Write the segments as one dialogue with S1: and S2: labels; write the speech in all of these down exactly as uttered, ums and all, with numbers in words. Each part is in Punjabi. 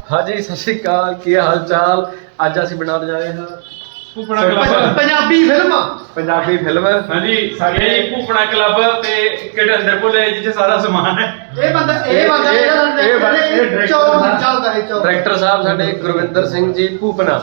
S1: हाँ जी सत श्री अकाल की हाल चाल। अज असीं बनाने जा रहे हैं Bhupna club Punjabi film Punjabi film हाँ जी साडे भूपना क्लब ते किड अंदर भुले जिथे सारा समान है ये बंदा ये बंदा ये चलदा है डायरेक्टर साहब साडे गुरविंदर सिंह जी भूपना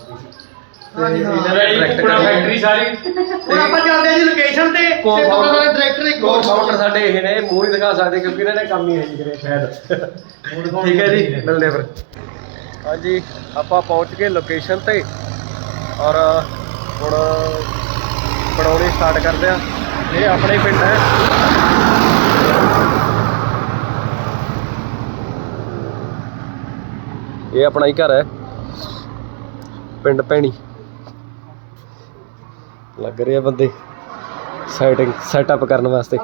S1: भूपना फैक्ट्री सारी हुण आपां चलदे जी लोकेशन ते डायरेक्टर एक को-फाउंडर साडे ये ने मूंह नहीं दिखा सकते क्योंकि इन्होंने काम ही है जी करे शायद ठीक है जी मिलते फिर। हाँ जी आप पहुँच गए लोकेशन ते और हुण बनाउणी स्टार्ट करते हैं। ये अपना ही पिंड है ये अपना ही घर है पिंड भैणी लग रहे हैं बंदे सैटिंग सैटअप करने वास्ते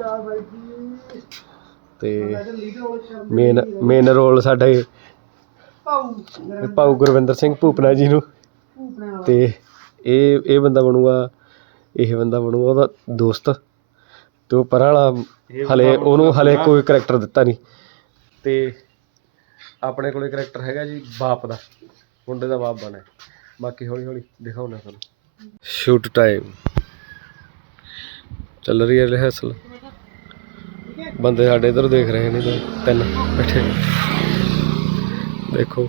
S1: ते मेन मेन रोल साडे भाऊ गुरविंदर सिंह भूपना जी नूं ते ये ये बंदा बनूगा ये बंदा बनूगा ਉਹਦਾ दोस्त ते ਉਹ पर वाला हले ਉਹਨੂੰ हले कोई करैक्टर दिता नहीं ते अपने कोले करैक्टर हैगा जी बाप दा मुंडे दा बाप बना बाकी हौली हौली दिखाऊना तुहानूं। शूट टाइम चल रही है रिहर्सल बंदे साडे इधर देख रहे हैं नहीं तो तीन बैठे देखो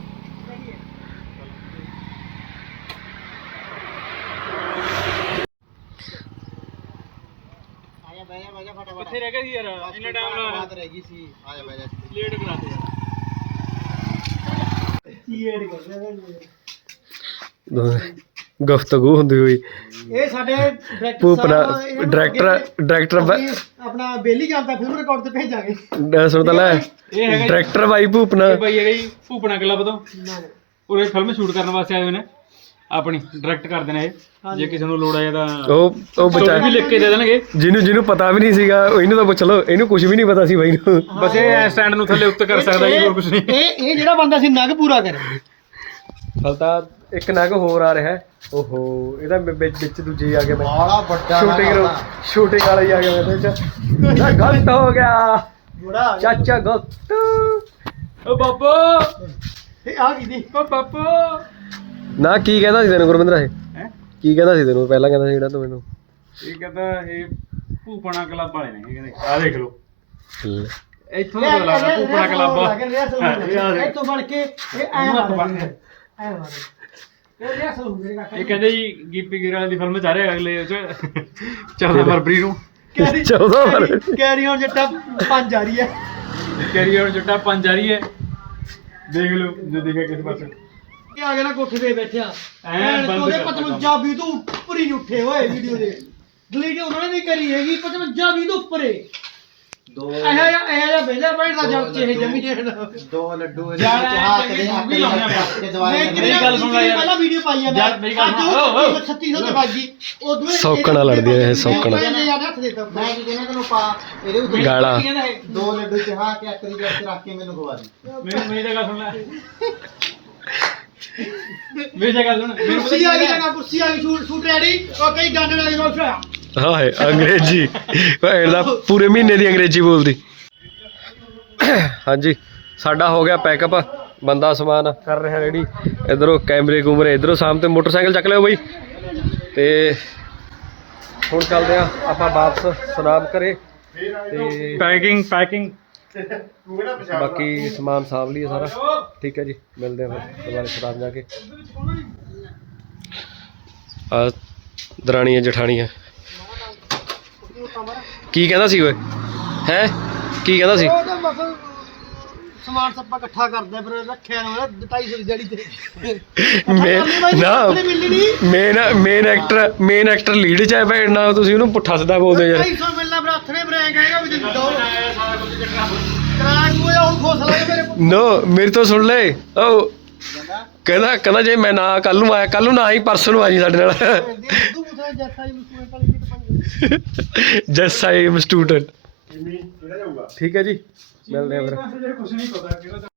S1: गुफ्तगू होंदी हुई भूपना डायरेक्टर डायरेक्टर अपना बेली जानता फिल्म रिकॉर्ड ते भेजांगे सुनता ले डायरेक्टर भाई भूपना भाई है जी भूपना क्लब तो पूरे फिल्म शूट करने वास्ते आए हुए ने अपनी डायरेक्ट कर देना है जे किसी ਨੂੰ ਲੋੜ ਆਏ ਤਾਂ ਉਹ ਉਹ ਬੱਚਾ ਵੀ ਲਿਖ ਕੇ ਦੇ ਦੇਣਗੇ ਜਿਹਨੂੰ ਜਿਹਨੂੰ ਪਤਾ ਵੀ ਨਹੀਂ ਸੀਗਾ ਇਹਨੂੰ ਤਾਂ ਪੁੱਛ ਲਓ ਇਹਨੂੰ ਕੁਝ ਵੀ ਨਹੀਂ ਪਤਾ ਸੀ ਬਾਈ ਨੂੰ ਬਸ ਇਹ ਸਟੈਂਡ ਨੂੰ ਥੱਲੇ ਉੱਤੇ ਕਰ ਸਕਦਾ ਜੀ ਹੋਰ ਕੁਝ ਨਹੀਂ ਇਹ ਇਹ ਜਿਹੜਾ ਬੰਦਾ ਸੀ ਨਗ ਪੂਰਾ ਕਰੇ ਹਲ ਤਾਂ ਇੱਕ ਨਗ ਹੋਰ ਆ ਰਿਹਾ ਹੈ ਓਹੋ ਇਹਦਾ ਵਿੱਚ ਵਿੱਚ ਦੂਜੇ ਆ ਗਏ ਬਾਲਾ ਵੱਡਾ ਸ਼ੂਟਿੰਗ ਸ਼ੂਟਿੰਗ ਵਾਲਾ ਹੀ ਆ ਗਿਆ ਇਹਦੇ ਚ ਗਲਤ ਹੋ ਗਿਆ ਚਾਚਾ ਗਲਤ ਓ ਬਾਬਾ ਇਹ ਆ ਕੀ ਦੀ ਓ ਬਾਬਾ ਨਾ ਕੀ ਕਹਿੰਦਾ ਸੀ ਤੈਨੂੰ ਗੁਰਵਿੰਦਰ ਇਹ ਹੈ ਕੀ ਕਹਿੰਦਾ ਸੀ ਤੈਨੂੰ ਪਹਿਲਾਂ ਕਹਿੰਦਾ ਸੀ ਜਿਹੜਾ ਤੂੰ ਮੈਨੂੰ ਇਹ ਕਹਿੰਦਾ ਇਹ ਭੂਪਣਾ ਕਲੱਬ ਵਾਲੇ ਨੇ ਕਹਿੰਦੇ ਆ ਦੇਖ ਲਓ ਇੱਥੋਂ ਦਾ ਪਤਾ ਲੱਗਦਾ ਭੂਪਣਾ ਕਲੱਬ ਇੱਥੋਂ ਬਣ ਕੇ ਇਹ ਐ ਬਣ ਗਿਆ ਐ ਇਹ ਕਹਿੰਦੇ ਜੀ ਗੀਪੀ ਗਿਰਾਂ ਦੀ ਫਿਲਮ ਚ ਆ ਰਿਹਾ ਅਗਲੇ ਚ ਚੌਦਾਂ ਫਰਵਰੀ ਨੂੰ ਚੌਦਾਂ ਫਰਵਰੀ ਕੈਰੀ ਔਨ ਜੱਟਾ ਪੰਜ ਆ ਰਹੀ ਹੈ ਕੈਰੀ ਔਨ ਜੱਟਾ ਪੰਜ ਆ ਰਹੀ ਹੈ ਦੇਖ ਲਓ ਜੇ ਦੇਖਿਆ ਕਿਸ ਪਾਸੇ ਆ ਗਿਆ ਨਾ ਕੋਠੇ ਤੇ ਬੈਠਿਆ ਐ ਉਹਦੇ ਪਚਵੰਜਾ ਵੀਹ ਤੋਂ ਉੱਪਰ ਹੀ ਉੱਠੇ ਹੋਏ ਵੀਡੀਓ ਦੇ ਡਿਲੀਟ ਉਹਨਾਂ ਨੇ ਨਹੀਂ ਕਰੀ ਹੈਗੀ ਪਚਵੰਜਾ ਵੀਹ ਤੋਂ ਉੱਪਰ ਏ ਦੋ ਇਹ ਇਹ ਇਹ ਬੇਲਾ ਬੈਠਦਾ ਜਦ ਚੇ ਜਮੀ ਦੋ ਲੱਡੂ ਇਹਦੇ ਵਿੱਚ ਹਾਕ ਦੇ ਹੱਕ ਦੇ ਦਵਾਈ ਮੇਰੀ ਗੱਲ ਸੁਣ ਲੈ ਯਾਰ ਪਹਿਲਾਂ ਵੀਡੀਓ ਪਾਈ ਆ ਮੈਂ ਮੇਰੀ ਗੱਲ ਸੁਣ ਛੱਤੀ ਸੌ ਤੇ ਬਾਜੀ ਉਦੋਂ ਸੌਕਣਾ ਲੜਦੀ ਐ ਇਹ ਸੌਕਣਾ ਮੈਂ ਕੀ ਕਹਿੰਦਾ ਤੈਨੂੰ ਪਾ ਇਹਦੇ ਉੱਤੇ ਗਾਲਾਂ ਦੋ ਲੱਡੂ ਚ ਹਾਕ ਕੇ ਅੱਕਰੀ ਦੇ ਉੱਤੇ ਰੱਖ ਕੇ ਮੈਨੂੰ ਖਵਾ ਦੇ ਮੈਨੂੰ ਮੇਰੀ ਤਾਂ ਗੱਲ ਸੁਣ ਲੈ ਮੇਰੀ ਜਗ੍ਹਾ ਸੁਣ ਕੁਰਸੀ ਆ ਗਈ ਨਾ ਕੁਰਸੀ ਆ ਗਈ ਸ਼ੂਟ ਸ਼ੂਟ ਰੈਡੀ ਉਹ ਕਈ ਡਾਂਡੇ ਨਾਲ ਗੋਲ ਛਾ ਹਾਏ ਅੰਗਰੇਜ਼ੀ ਇਹਦਾ ਪੂਰੇ ਮਹੀਨੇ ਦੀ ਅੰਗਰੇਜ਼ੀ ਬੋਲਦੀ। ਹਾਂਜੀ ਸਾਡਾ ਹੋ ਗਿਆ ਪੈਕਅਪ ਬੰਦਾ ਸਮਾਨ ਕਰ ਰਿਹਾ ਰੈਡੀ ਇਧਰੋਂ ਕੈਮਰੇ ਕੂਮਰੇ ਇਧਰੋਂ ਸਾਹਮ ਤੇ ਮੋਟਰਸਾਈਕਲ ਚੱਕ ਲਿਓ ਬਈ ਤੇ ਹੁਣ ਚੱਲਦੇ ਆ ਆਪਾਂ ਵਾਪਸ ਸੁਨਾਮ ਕਰੇ ਤੇ ਪੈਕਿੰਗ ਪੈਕਿੰਗ ਬਾਕੀ ਸਮਾਨ ਸਾਂਭ ਲਈਏ ਸਾਰਾ ਠੀਕ ਹੈ ਜੀ ਮਿਲਦੇ ਆ ਫਿਰ ਦੁਬਾਰਾ ਸ਼ਰਾਬ ਜਾ ਕੇ ਆ ਦਰਾਣੀਆਂ ਜਠਾਣੀਆਂ ਕੀ ਕਹਿੰਦਾ ਸੀ ਓਏ ਹੈ ਕੀ ਕਹਿੰਦਾ ਸੀ ਸਮਾਨ ਸੱਪਾ ਇਕੱਠਾ ਕਰਦੇ ਫਿਰ ਰੱਖਿਆ ਨਾ ਢਾਈ ਸੌ ਦੀ ਜੜੀ ਤੇ ਨਾ main main actor main actor lead ਚ ਹੈ ਭੈਣ ਨਾ ਤੁਸੀਂ ਉਹਨੂੰ ਪੁੱਠਾ ਸਿੱਧਾ ਬੋਲਦੇ ਯਾਰ ਢਾਈ ਸੌ ਮਿਲਣਾ ਫਿਰ ਹੱਥ ਨੇ ਬਰੈਂਕ ਆਏਗਾ ਵੀ ਦੋ ਕਰਾਂਗ ਉਹ ਹੁਣ ਖੋਸ ਲਾਏ ਮੇਰੇ ਨੋ ਮੇਰੇ ਤੋਂ ਸੁਣ ਲੈ ਉਹ ਕਹਿੰਦਾ ਕਹਿੰਦਾ ਜੇ ਮੈਂ ਨਾ ਕੱਲ ਨੂੰ ਆਇਆ ਕੱਲ ਨੂੰ ਨਾ ਆਈ ਪਰਸੋਂ ਨੂੰ ਆ ਜੀ ਸਾਡੇ ਨਾਲ ਜੈਸ ਆਈ ਐਮ ਸਟੂਡੈਂਟ ਠੀਕ ਹੈ ਜੀ ਮਿਲਦੇ ਆ ਫਿਰ।